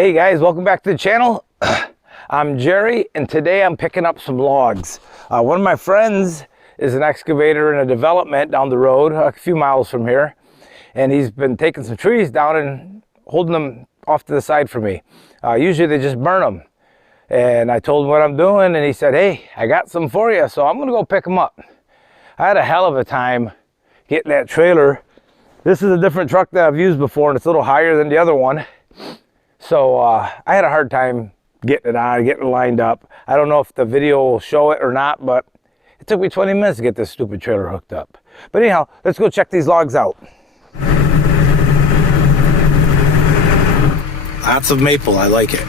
Hey guys, welcome back to the channel. I'm Jerry, and today I'm picking up some logs. One of my friends is an excavator in a development down the road, a few miles from here, and he's been taking some trees down and holding them off to the side for me. Usually they just burn them, and I told him what I'm doing, and he said, hey, I got some for you, so I'm gonna go pick them up. I had a hell of a time getting that trailer. This is a different truck that I've used before, and it's a little higher than the other one. So I had a hard time getting it on, getting it lined up. I don't know if the video will show it or not, but it took me 20 minutes to get this stupid trailer hooked up. But anyhow, let's go check these logs out. Lots of maple, I like it.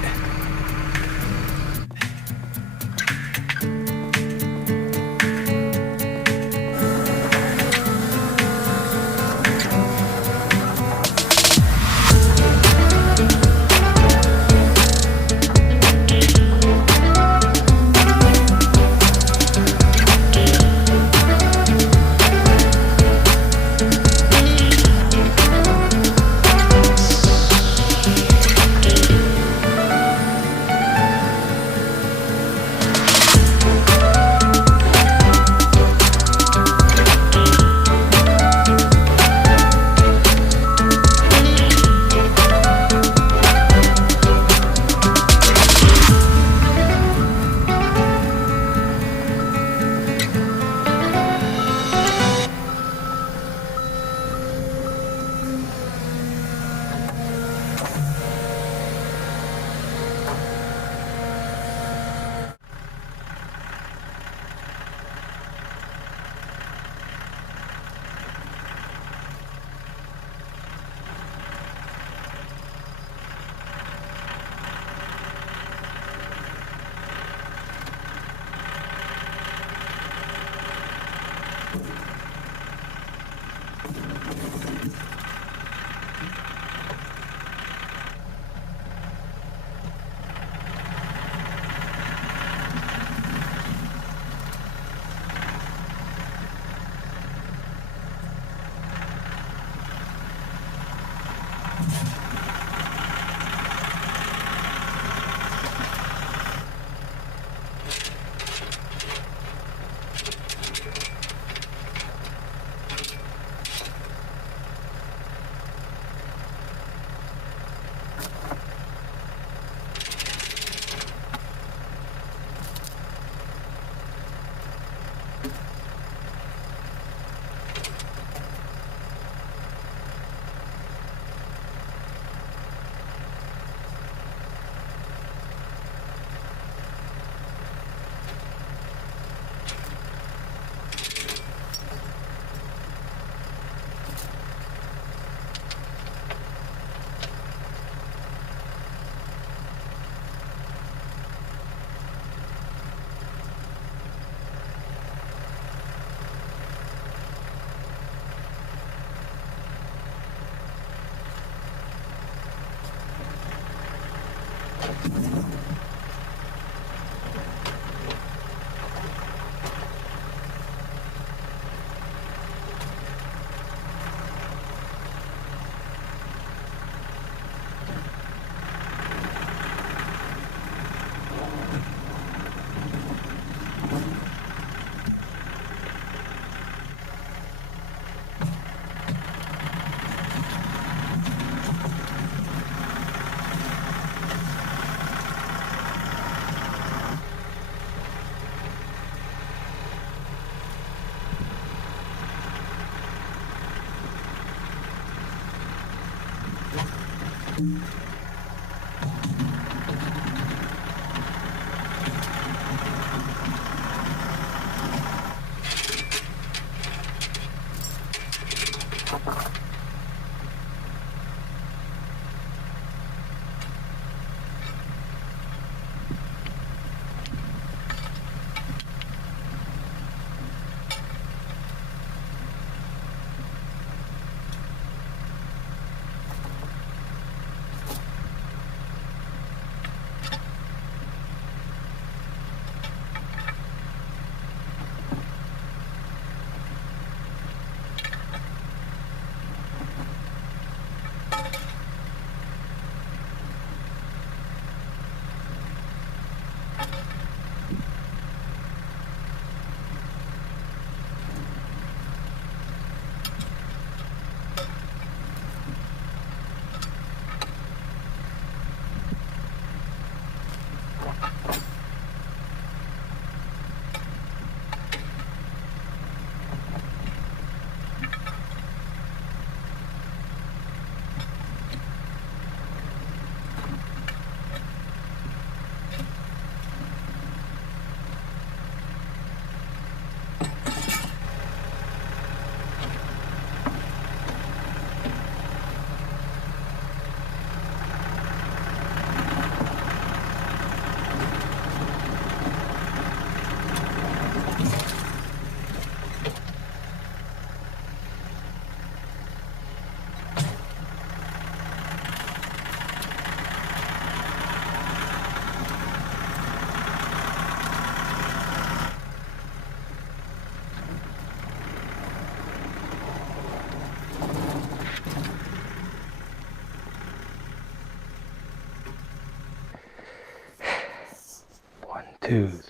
2, 3,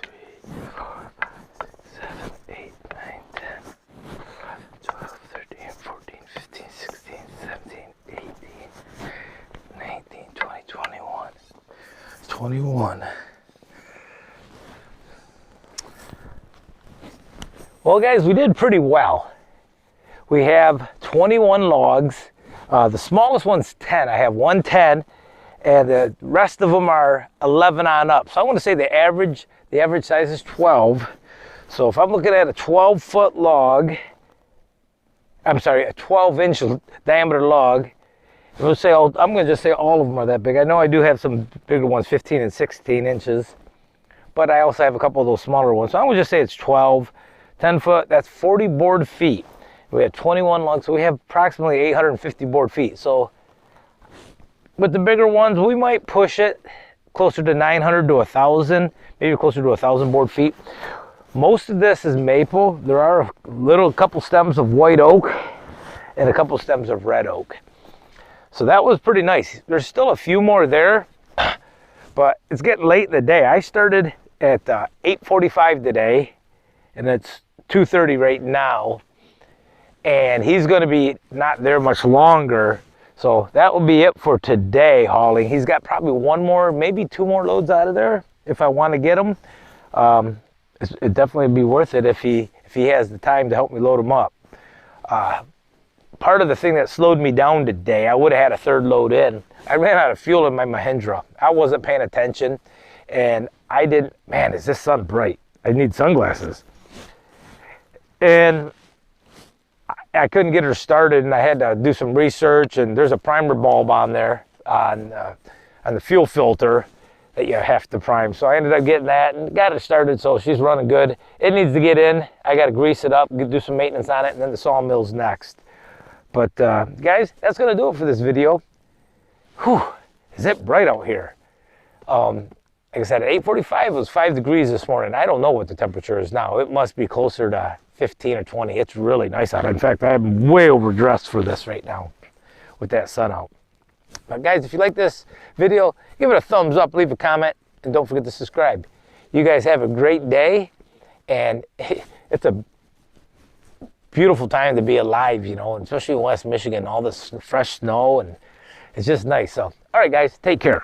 4, 5, 6, 7, 8, 9, 10, 11, 12, 13, 14, 15, 16, 17, 18, 19, 20, 21. 21. Well, guys, we did pretty well. We have 21 logs. The smallest one's 10. I have 110, and the rest of them are 11 on up. So I want to say the average size is 12. So if I'm looking at a 12-foot log, I'm sorry, a 12-inch diameter log, I'm going to just say all of them are that big. I know I do have some bigger ones, 15 and 16 inches, but I also have a couple of those smaller ones. So I'm going to just say it's 12. 10 foot, that's 40 board feet. We have 21 logs, so we have approximately 850 board feet. So with the bigger ones, we might push it closer to 900 to 1,000, maybe closer to 1,000 board feet. Most of this is maple. There are a couple stems of white oak and a couple stems of red oak. So that was pretty nice. There's still a few more there, but it's getting late in the day. I started at 8:45 today, and it's 2:30 right now, and he's going to be not there much longer, so that will be it for today hauling. He's got probably one more, maybe two more loads out of there if I want to get them. It'd definitely be worth it if he has the time to help me load them up. Part of the thing that slowed me down today, I would have had a third load in. I ran out of fuel in my Mahindra. I wasn't paying attention, and I didn't, man, is this sun bright? I need sunglasses. And I couldn't get her started, and I had to do some research, and there's a primer bulb on there on the fuel filter that you have to prime. So I ended up getting that and got it started, so she's running good. It needs to get in. I got to grease it up, do some maintenance on it, and then the sawmill's next. But guys, that's going to do it for this video. Whew, is it bright out here? Like I said, at 8:45 it was 5 degrees this morning. I don't know what the temperature is now. It must be closer to 15 or 20. It's really nice out. In fact, I'm way overdressed for this right now with that sun out. But guys, if you like this video, give it a thumbs up, leave a comment, and don't forget to subscribe. You guys have a great day, and it's a beautiful time to be alive, you know, especially in West Michigan, all this fresh snow, and it's just nice. So, all right, guys, take care.